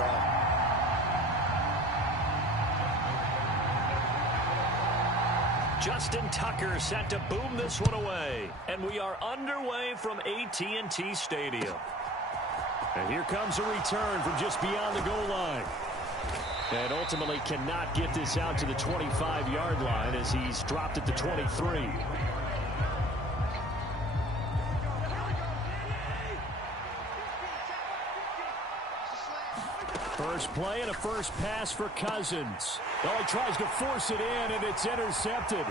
ball. Justin Tucker set to boom this one away. And we are underway from AT&T Stadium. And here comes a return from just beyond the goal line. And ultimately cannot get this out to the 25-yard line as he's dropped at the 23. First play and a first pass for Cousins. Oh, he tries to force it in, and it's intercepted.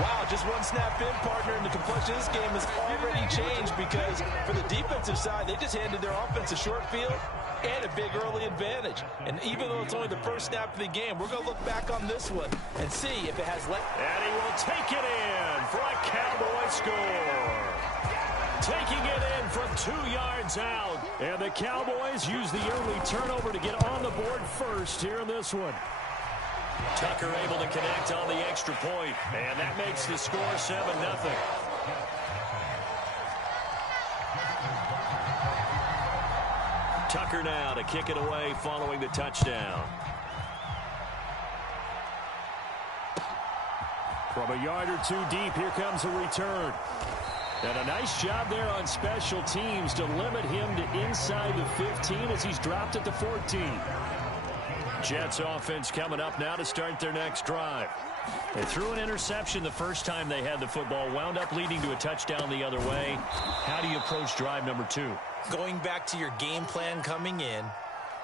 Wow, just one snap in, partner, and the complexion of this game has already changed because for the defensive side, they just handed their offense a short field and a big early advantage. And even though it's only the first snap of the game, we're going to look back on this one and see if it has left. And he will take it in for a Cowboy score. Taking it in from 2 yards out. And the Cowboys use the early turnover to get on the board first here in this one. Tucker able to connect on the extra point, and that makes the score 7-0. Tucker now to kick it away following the touchdown. From a yard or two deep, here comes a return. And a nice job there on special teams to limit him to inside the 15 as he's dropped at the 14. Jets offense coming up now to start their next drive. They threw an interception the first time they had the football, wound up leading to a touchdown the other way. How do you approach drive number 2? Going back to your game plan coming in,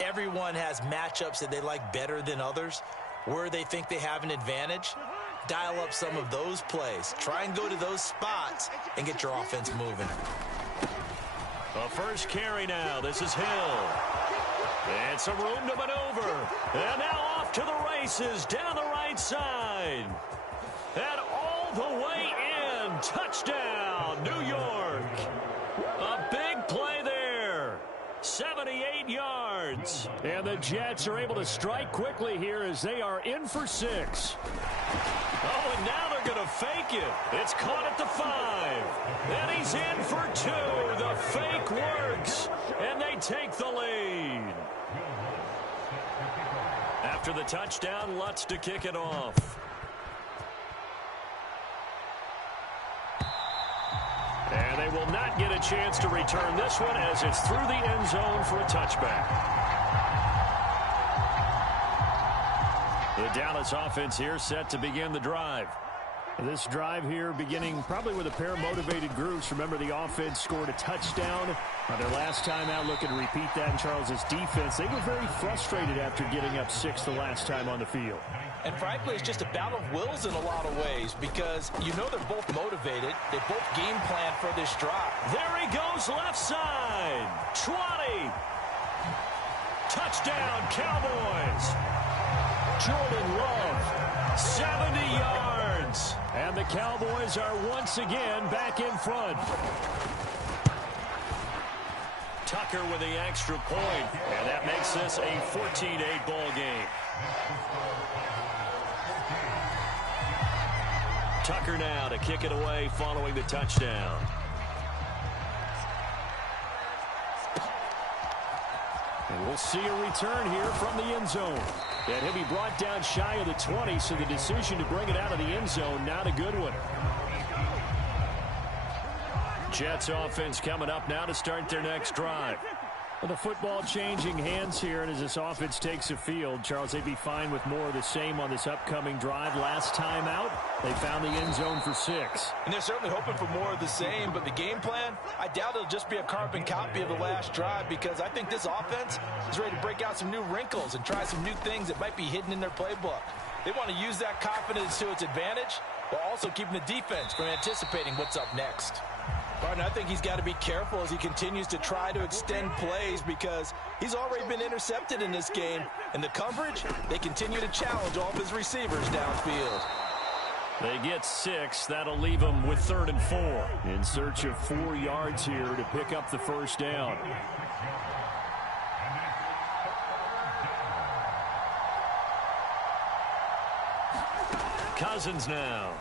everyone has matchups that they like better than others. Where they think they have an advantage, dial up some of those plays. Try and go to those spots and get your offense moving. A first carry now. This is Hill. And some room to maneuver. And now off to the races down the right side. And all the way in. Touchdown, New York. A big play there. 78 yards. And the Jets are able to strike quickly here as they are in for 6. Oh, and now they're going to fake it. It's caught at the 5. And he's in for 2. The fake works. And they take the lead. After the touchdown, Lutz to kick it off. And they will not get a chance to return this one as it's through the end zone for a touchback. The Dallas offense here set to begin the drive. This drive here beginning probably with a pair of motivated groups. Remember, the offense scored a touchdown on their last time out. Looking to repeat that in Charles's defense. They were very frustrated after getting up 6 the last time on the field. And frankly, it's just a battle of wills in a lot of ways because you know they're both motivated. They both game plan for this drive. There he goes left side. 20. Touchdown, Cowboys. Jordan Love, 70 yards. And the Cowboys are once again back in front. Tucker with the extra point, and that makes this a 14-8 ball game. Tucker now to kick it away following the touchdown. And we'll see a return here from the end zone. And he'll be brought down shy of the 20, so the decision to bring it out of the end zone, not a good one. Jets offense coming up now to start their next drive. Well, the football changing hands here, and as this offense takes the field, Charles, they'd be fine with more of the same on this upcoming drive. Last time out, they found the end zone for 6. And they're certainly hoping for more of the same, but the game plan, I doubt it'll just be a carbon copy of the last drive because I think this offense is ready to break out some new wrinkles and try some new things that might be hidden in their playbook. They want to use that confidence to its advantage while also keeping the defense from anticipating what's up next. Partner, I think he's got to be careful as he continues to try to extend plays because he's already been intercepted in this game. And the coverage, they continue to challenge all of his receivers downfield. They get 6. That'll leave them with 3rd and 4. In search of 4 yards here to pick up the first down. Cousins now.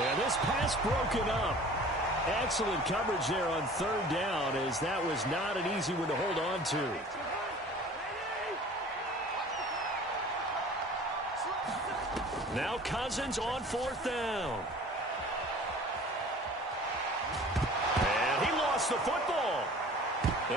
And this pass broken up. Excellent coverage there on third down, as that was not an easy one to hold on to. Now Cousins on fourth down. And he lost the football.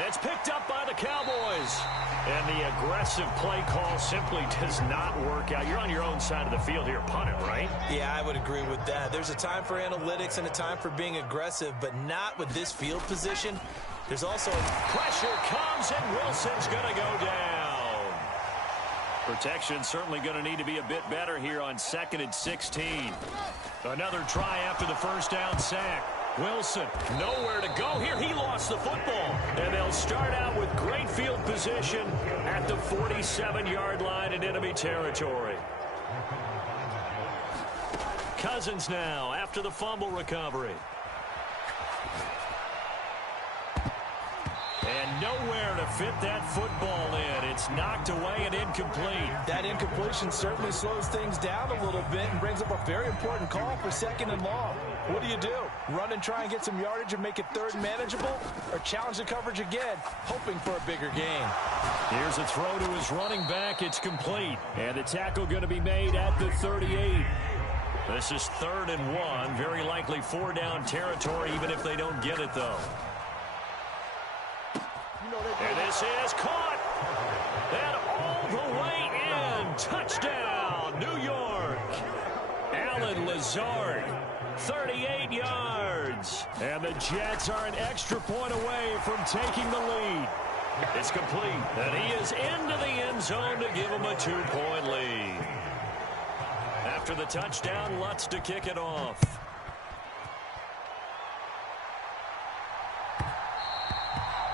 It's picked up by the Cowboys. And the aggressive play call simply does not work out. You're on your own side of the field here. Punt it, right? Yeah, I would agree with that. There's a time for analytics and a time for being aggressive, but not with this field position. There's also pressure comes, and Wilson's going to go down. Protection certainly going to need to be a bit better here on 2nd and 16. Another try after the first down sack. Wilson, nowhere to go here. He lost the football. And they'll start out with great field position at the 47-yard line in enemy territory. Cousins now after the fumble recovery. And nowhere to fit that football in. It's knocked away and incomplete. That incompletion certainly slows things down a little bit and brings up a very important call for 2nd and long. What do? Run and try and get some yardage and make it third manageable, or challenge the coverage again, hoping for a bigger gain? Here's a throw to his running back. It's complete. And the tackle going to be made at the 38. This is 3rd and 1. Very likely 4-down territory, even if they don't get it, though. And this is caught. And all the way in. Touchdown, New York. Alan Lazard, 38 yards. And the Jets are an extra point away from taking the lead. It's complete. And he is into the end zone to give him a 2-point lead. After the touchdown, Lutz to kick it off.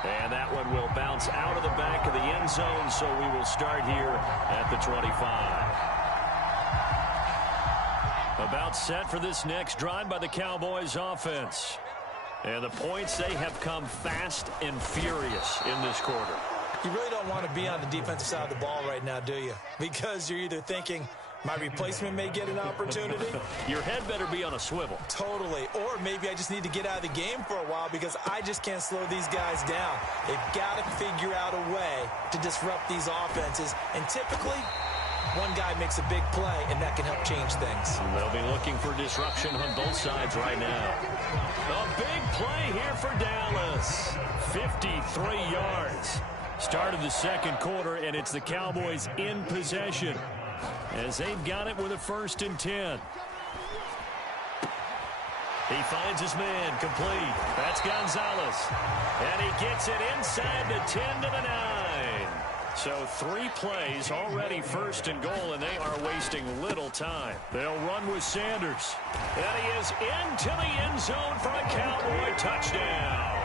And that one will bounce out of the back of the end zone, so we will start here at the 25. About set for this next drive by the Cowboys offense. And the points, they have come fast and furious in this quarter. You really don't want to be on the defensive side of the ball right now, do you? Because you're either thinking, my replacement may get an opportunity. Your head better be on a swivel. Totally. Or maybe I just need to get out of the game for a while because I just can't slow these guys down. They've got to figure out a way to disrupt these offenses. And typically, one guy makes a big play, and that can help change things. They'll be looking for disruption on both sides right now. A big play here for Dallas. 53 yards. Start of the second quarter, and it's the Cowboys in possession, as they've got it with a 1st and 10. He finds his man, complete. That's Gonzalez. And he gets it inside the 10 to the 9. So 3 plays already 1st and goal, and they are wasting little time. They'll run with Sanders. And he is into the end zone for a Cowboy touchdown.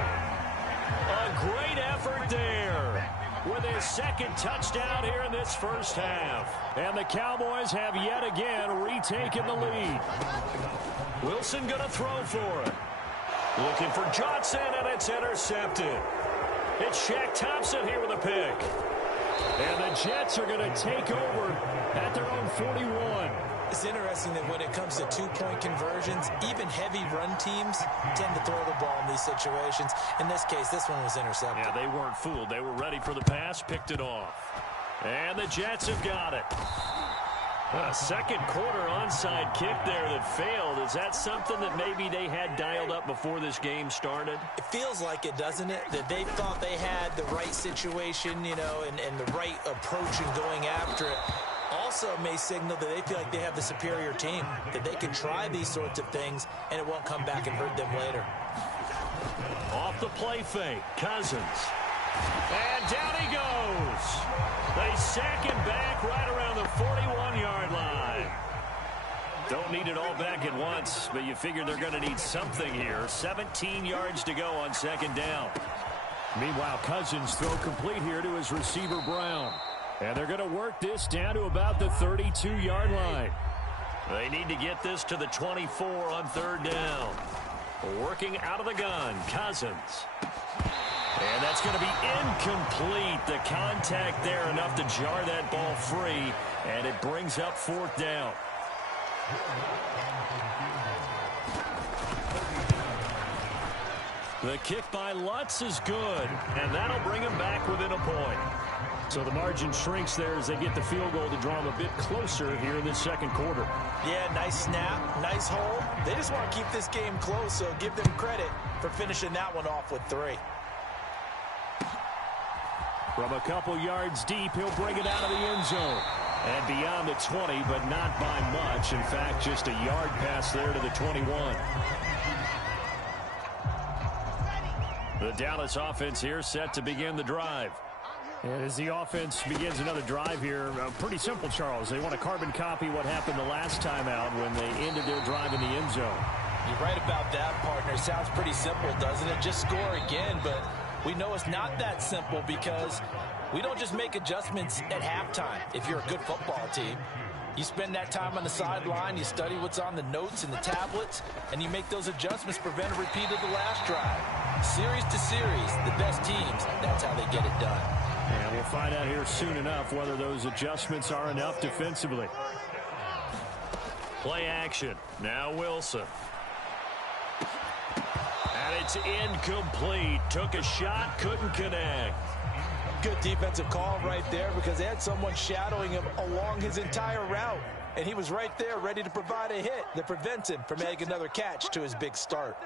A great effort there, with his 2nd touchdown here in this first half. And the Cowboys have yet again retaken the lead. Wilson going to throw for it. Looking for Johnson, and it's intercepted. It's Shaq Thompson here with a pick. And the Jets are going to take over at their own 41. It's interesting that when it comes to 2-point conversions, even heavy run teams tend to throw the ball in these situations. In this case, this one was intercepted. Yeah, they weren't fooled. They were ready for the pass, picked it off. And the Jets have got it. A second quarter onside kick there that failed. Is that something that maybe they had dialed up before this game started? It feels like it, doesn't it? That they thought they had the right situation, you know, and the right approach in going after it. Also may signal that they feel like they have the superior team, that they can try these sorts of things, and it won't come back and hurt them later. Off the play fake, Cousins. And down he goes. They sack him back right around the 41-yard line. Don't need it all back at once, but you figure they're going to need something here. 17 yards to go on 2nd down. Meanwhile, Cousins throw complete here to his receiver, Brown. And they're going to work this down to about the 32-yard line. They need to get this to the 24 on 3rd down. Working out of the gun, Cousins. And that's going to be incomplete. The contact there enough to jar that ball free, and it brings up 4th down. The kick by Lutz is good, and that'll bring him back within a point. So the margin shrinks there as they get the field goal to draw them a bit closer here in this second quarter. Yeah, nice snap, nice hole. They just want to keep this game close, so give them credit for finishing that one off with 3. From a couple yards deep, he'll bring it out of the end zone. And beyond the 20, but not by much. In fact, just a yard pass there to the 21. The Dallas offense here set to begin the drive. And as the offense begins another drive here, pretty simple, Charles. They want to carbon copy what happened the last time out when they ended their drive in the end zone. You're right about that, partner. Sounds pretty simple, doesn't it? Just score again, but we know it's not that simple because we don't just make adjustments at halftime if you're a good football team. You spend that time on the sideline, you study what's on the notes and the tablets, and you make those adjustments to prevent a repeat of the last drive. Series to series, the best teams, that's how they get it done. And we'll find out here soon enough whether those adjustments are enough defensively. Play action. Now Wilson. And it's incomplete. Took a shot, couldn't connect. Good defensive call right there because they had someone shadowing him along his entire route. And he was right there ready to provide a hit that prevents him from making another catch to his big start.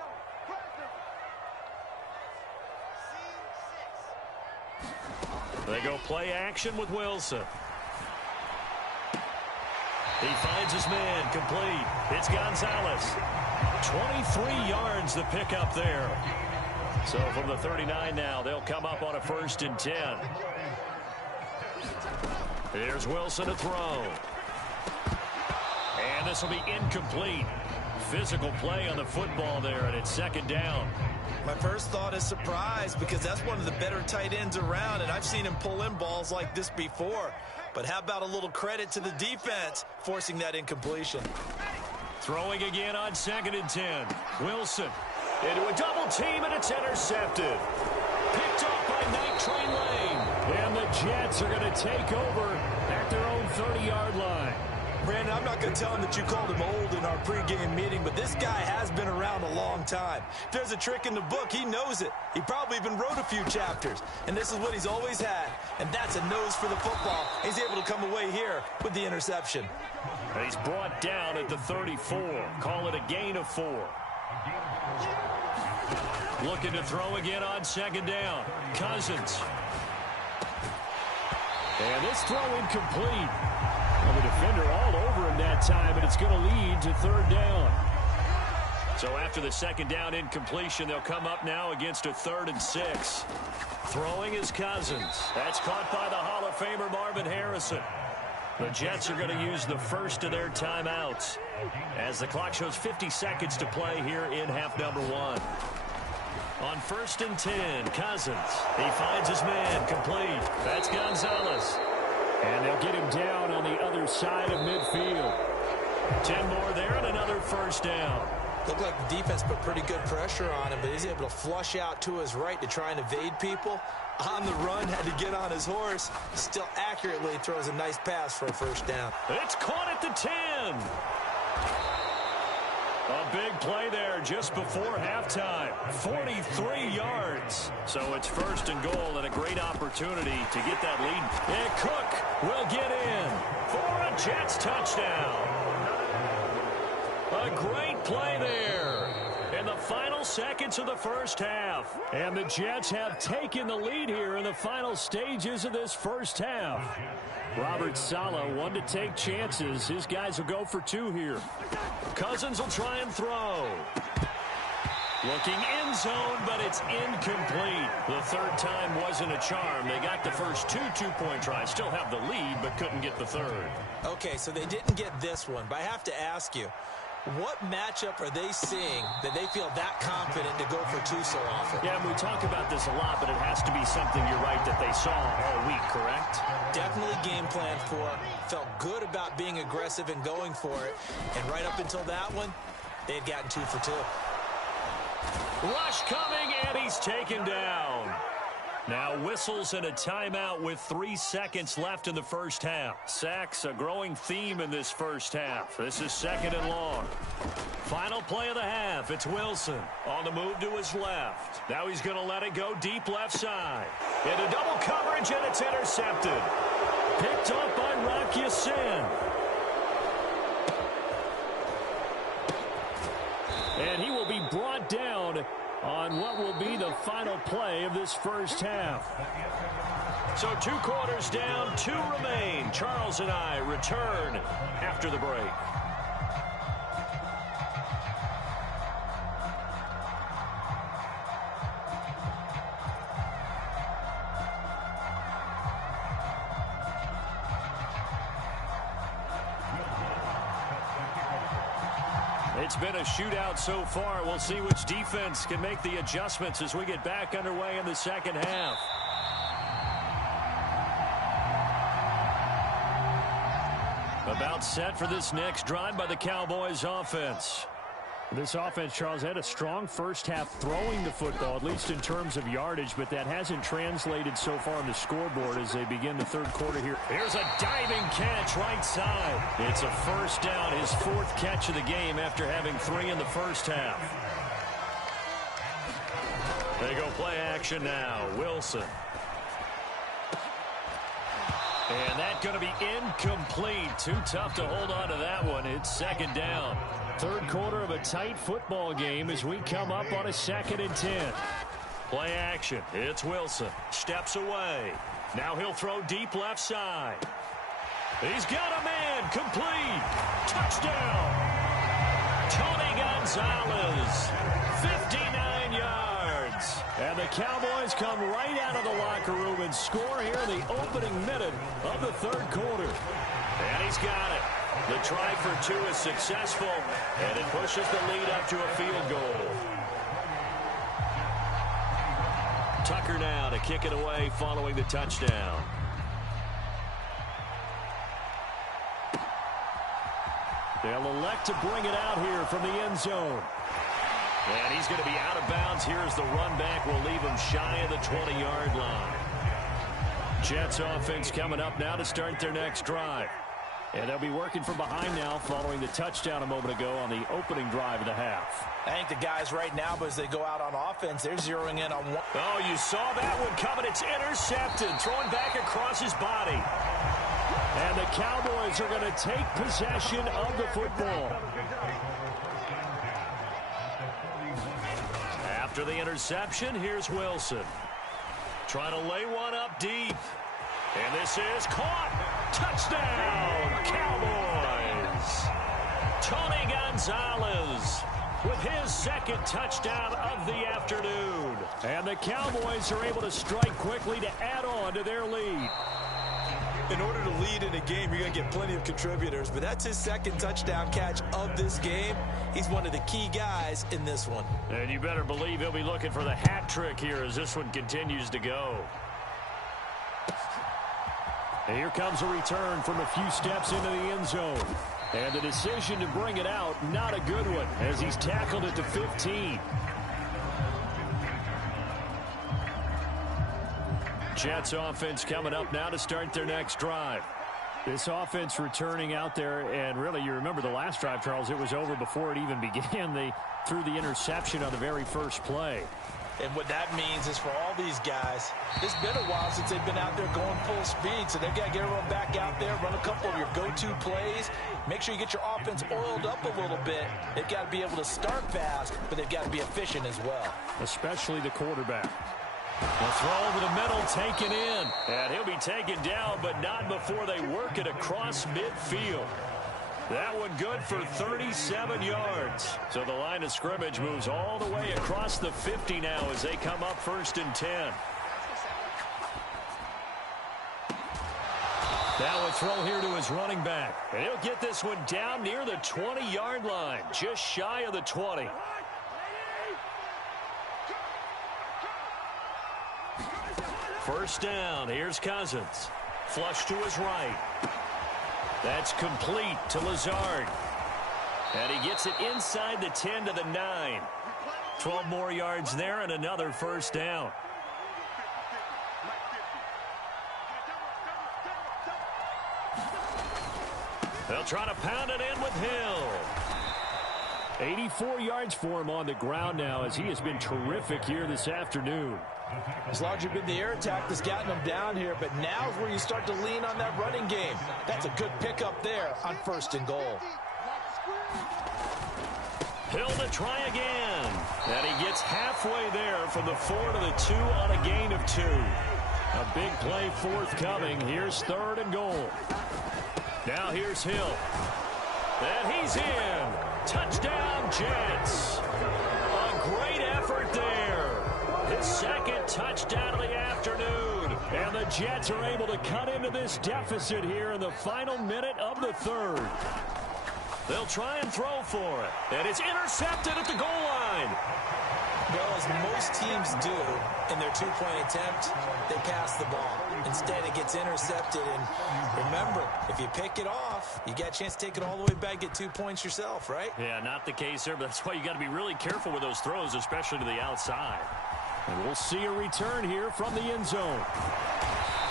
They go play action with Wilson. He finds his man, complete. It's Gonzalez. 23 yards the pickup there. So from the 39 now, they'll come up on a 1st and 10. Here's Wilson to throw. And this will be incomplete. Physical play on the football there, and it's 2nd down. My first thought is surprise because that's one of the better tight ends around, and I've seen him pull in balls like this before. But how about a little credit to the defense forcing that incompletion? Throwing again on 2nd and 10. Wilson into a double team, and it's intercepted. Picked off by Night Train Lane. And the Jets are going to take over at their own 30-yard line. Brandon, I'm not going to tell him that you called him old in our pregame meeting, but this guy has been around a long time. If there's a trick in the book, he knows it. He probably even wrote a few chapters, and this is what he's always had, and that's a nose for the football. He's able to come away here with the interception. He's brought down at the 34. Call it a gain of 4. Looking to throw again on 2nd down. Cousins. And this throw incomplete. Well, the defender all over him that time, and it's going to lead to 3rd down. So after the 2nd down incompletion, they'll come up now against a 3rd and 6. Throwing is Cousins. That's caught by the Hall of Famer Marvin Harrison. The Jets are going to use the first of their timeouts as the clock shows 50 seconds to play here in half number 1. On 1st and 10, Cousins. He finds his man, complete. That's Gonzalez. And they'll get him down on the other side of midfield. 10 more there and another 1st down. Looked like the defense put pretty good pressure on him, but he's able to flush out to his right to try and evade people. On the run, had to get on his horse. Still accurately throws a nice pass for a 1st down. It's caught at the 10. A big play there just before halftime. 43 yards. So it's 1st and goal and a great opportunity to get that lead. And Cook will get in for a Jets touchdown. A great play there in the final seconds of the 1st half. And the Jets have taken the lead here in the final stages of this 1st half. Robert Saleh wanted to take chances. His guys will go for 2 here. Cousins will try and throw. Looking end zone, but it's incomplete. The 3rd time wasn't a charm. They got the first 2 two-point tries. Still have the lead, but couldn't get the 3rd. Okay, so they didn't get this one, but I have to ask you, what matchup are they seeing that they feel that confident to go for 2 so often? Yeah, we talk about this a lot, but it has to be something, you're right, that they saw all week, correct? Definitely game plan for. Felt good about being aggressive and going for it. And right up until that one, they had gotten 2 for 2. Rush coming, and he's taken down. Now whistles and a timeout with 3 seconds left in the first half. Sacks, a growing theme in this first half. This is 2nd and long. Final play of the half. It's Wilson on the move to his left. Now he's going to let it go deep left side. Into double coverage, and it's intercepted. Picked off by Rock Ya-Sin. And he will be brought down on what will be the final play of this first half. So 2 quarters down, 2 remain. Charles and I return after the break. It's been a shootout so far. We'll see which defense can make the adjustments as we get back underway in the second half. About set for this next drive by the Cowboys offense. This offense, Charles, had a strong first half throwing the football, at least in terms of yardage, but that hasn't translated so far on the scoreboard as they begin the third quarter here. Here's a diving catch right side. It's a first down, his 4th catch of the game after having 3 in the first half. They go play action now. Wilson. And that's going to be incomplete. Too tough to hold on to that one. It's 2nd down. Third quarter of a tight football game as we come up on a 2nd and 10. Play action. It's Wilson. Steps away. Now he'll throw deep left side. He's got a man. Complete. Touchdown. Tony Gonzalez. 59 yards. And the Cowboys come right out of the locker room and score here in the opening minute of the third quarter. And he's got it. The try for 2 is successful, and it pushes the lead up to a field goal. Tucker now to kick it away following the touchdown. They'll elect to bring it out here from the end zone. And he's going to be out of bounds. Here's the run back. Will leave him shy of the 20-yard line. Jets offense coming up now to start their next drive. And they'll be working from behind now following the touchdown a moment ago on the opening drive of the half. I think the guys right now, but as they go out on offense, they're zeroing in on one. Oh, you saw that one coming. It's intercepted. Throwing back across his body. And the Cowboys are going to take possession of the football. After the interception, here's Wilson. Trying to lay one up deep. And this is caught. Touchdown, Cowboys. Tony Gonzalez with his 2nd touchdown of the afternoon. And the Cowboys are able to strike quickly to add on to their lead. In order to lead in a game, you're going to get plenty of contributors, but that's his 2nd touchdown catch of this game. He's one of the key guys in this one. And you better believe he'll be looking for the hat trick here as this one continues to go. And here comes a return from a few steps into the end zone. And the decision to bring it out, not a good one, as he's tackled it to 15. Jets offense coming up now to start their next drive. This offense returning out there, and really, you remember the last drive, Charles, it was over before it even began. They threw the interception on the very first play. And what that means is for all these guys, it's been a while since they've been out there going full speed, so they've got to get everyone back out there, run a couple of your go-to plays, make sure you get your offense oiled up a little bit. They've got to be able to start fast, but they've got to be efficient as well. Especially the quarterback. The throw over the middle taken in. And he'll be taken down, but not before they work it across midfield. That one good for 37 yards. So the line of scrimmage moves all the way across the 50 now as they come up 1st and 10. Now a throw here to his running back. And he'll get this one down near the 20-yard line, just shy of the 20. First down. Here's Cousins. Flush to his right. That's complete to Lazard. And he gets it inside the 10 to the 9. 12 more yards there and another first down. They'll try to pound it in with Hill. 84 yards for him on the ground now as he has been terrific here this afternoon. It's largely been the air attack that's gotten him down here, but now's where you start to lean on that running game. That's a good pickup there on 1st and goal. Hill to try again. And he gets halfway there from the 4 to the 2 on a gain of 2. A big play forthcoming. Here's 3rd and goal. Now here's Hill. And he's in. Touchdown, Jets. A great effort there. His 2nd touchdown of the afternoon. And the Jets are able to cut into this deficit here in the final minute of the 3rd. They'll try and throw for it. And it's intercepted at the goal line. Well, as most teams do in their 2-point attempt, they pass the ball. Instead, it gets intercepted. And remember, if you pick it off, you got a chance to take it all the way back, get 2 points yourself, right? Yeah, not the case here, but that's why you got to be really careful with those throws, especially to the outside. And we'll see a return here from the end zone.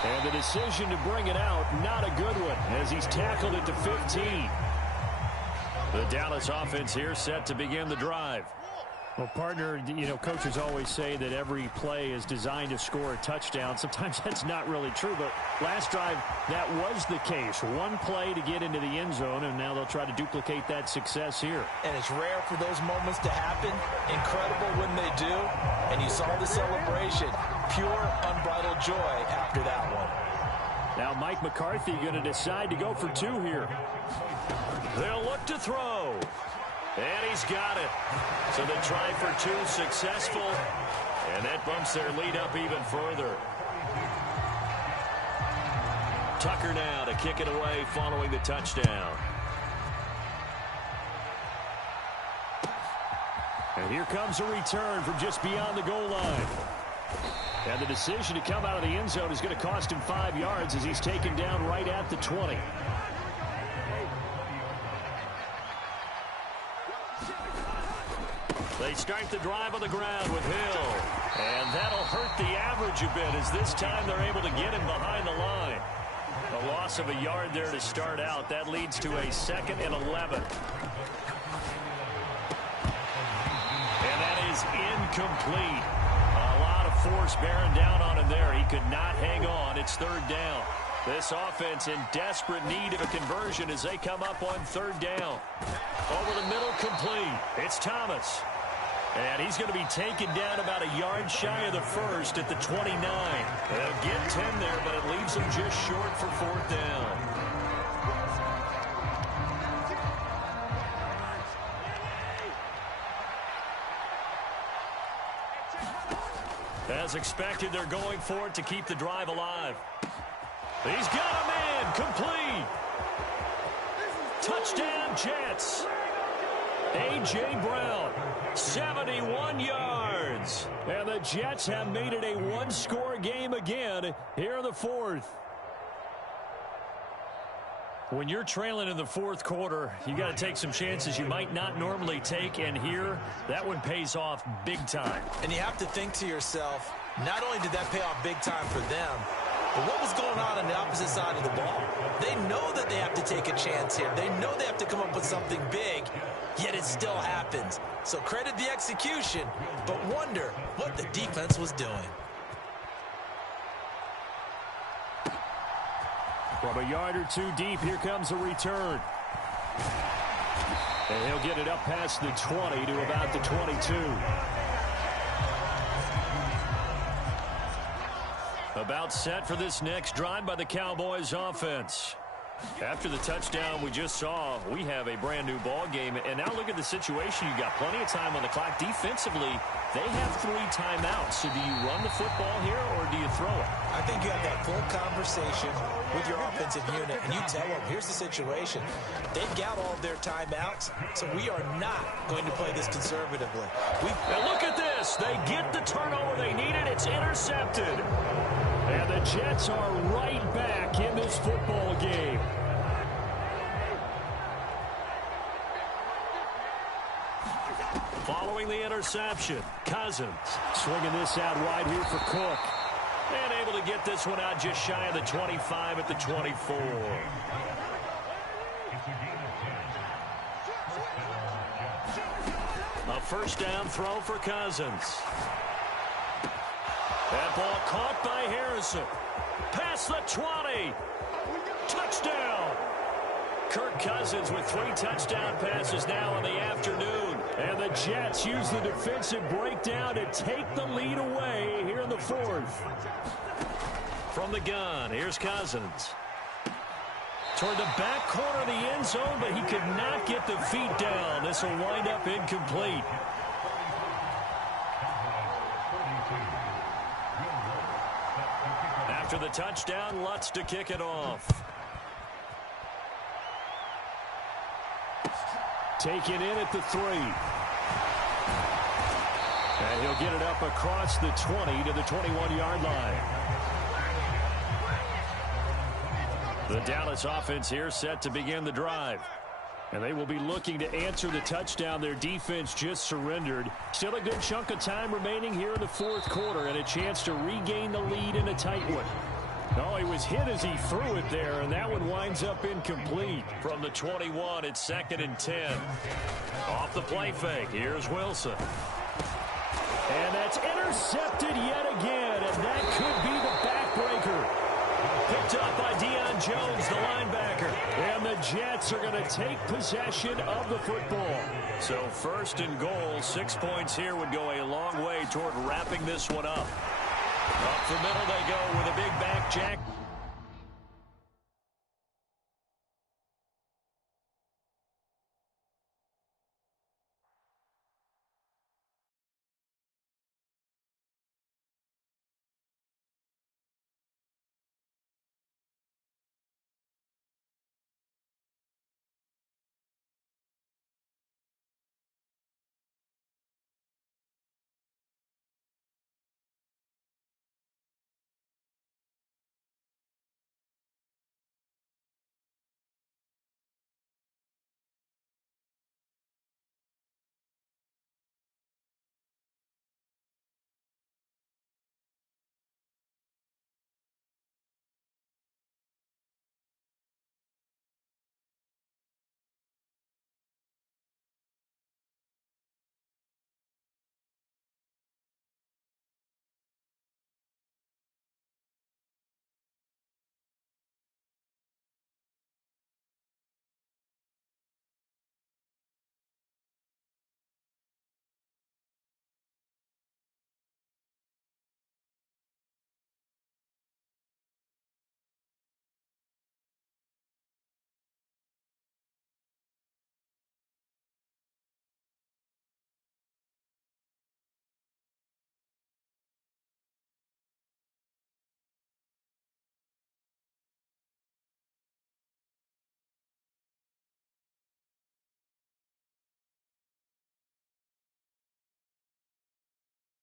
And the decision to bring it out, not a good one, as he's tackled it to 15. The Dallas offense here set to begin the drive. Well, partner, coaches always say that every play is designed to score a touchdown. Sometimes that's not really true, but last drive, that was the case. One play to get into the end zone, and now they'll try to duplicate that success here. And it's rare for those moments to happen. Incredible when they do. And you saw the celebration. Pure, unbridled joy after that one. Now Mike McCarthy going to decide to go for 2 here. They'll look to throw. And he's got it. So the try for 2 successful. And that bumps their lead up even further. Tucker now to kick it away following the touchdown. And here comes a return from just beyond the goal line. And the decision to come out of the end zone is going to cost him 5 yards as he's taken down right at the 20. They start the drive on the ground with Hill. And that'll hurt the average a bit as this time they're able to get him behind the line. A loss of a yard there to start out. That leads to a 2nd and 11. And that is incomplete. A lot of force bearing down on him there. He could not hang on. It's 3rd down. This offense in desperate need of a conversion as they come up on 3rd down. Over the middle, complete. It's Thomas. And he's going to be taken down about a yard shy of the 1st at the 29. They'll get 10 there, but it leaves them just short for 4th down. As expected, they're going for it to keep the drive alive. He's got a man, complete. Touchdown, Jets. A.J. Brown, 71 yards. And the Jets have made it a one-score game again here in the 4th. When you're trailing in the 4th quarter, you got to take some chances you might not normally take, and here, that one pays off big time. And you have to think to yourself, not only did that pay off big time for them, but what was going on the opposite side of the ball? They know that they have to take a chance here. They know they have to come up with something big, yet it still happens. So credit the execution, but wonder what the defense was doing. From a yard or 2 deep, here comes a return. And he'll get it up past the 20 to about the 22. About set for this next drive by the Cowboys offense. After the touchdown we just saw, we have a brand new ball game. And now look at the situation. You got plenty of time on the clock. Defensively, they have 3 timeouts. So do you run the football here or do you throw it? I think you have that full conversation with your offensive unit, and you tell them, here's the situation. They've got all of their timeouts, so we are not going to play this conservatively. Now look at this. They get the turnover they needed. It's intercepted. And the Jets are right back in this football game. Following the interception, Cousins. Swinging this out wide here for Cook. And able to get this one out just shy of the 25 at the 24. A first down throw for Cousins. That ball caught by Harrison. Past the 20. Touchdown. Kirk Cousins with 3 touchdown passes now in the afternoon. And the Jets use the defensive breakdown to take the lead away here in the 4th. From the gun, here's Cousins. Toward the back corner of the end zone, but he could not get the feet down. This will wind up incomplete. After the touchdown, Lutz to kick it off. Taken in at the 3. And he'll get it up across the 20 to the 21-yard line. The Dallas offense here set to begin the drive. And they will be looking to answer the touchdown their defense just surrendered. Still a good chunk of time remaining here in the 4th quarter and a chance to regain the lead in a tight one. Oh, he was hit as he threw it there, and that one winds up incomplete. From the 21, it's 2nd and 10. Off the play fake, here's Wilson. And that's intercepted yet again, and that could be the backbreaker. Picked up by Deion Jones, the linebacker. And the Jets are going to take possession of the football. So 1st and goal, 6 points here would go a long way toward wrapping this one up. Up the middle they go with a big back jack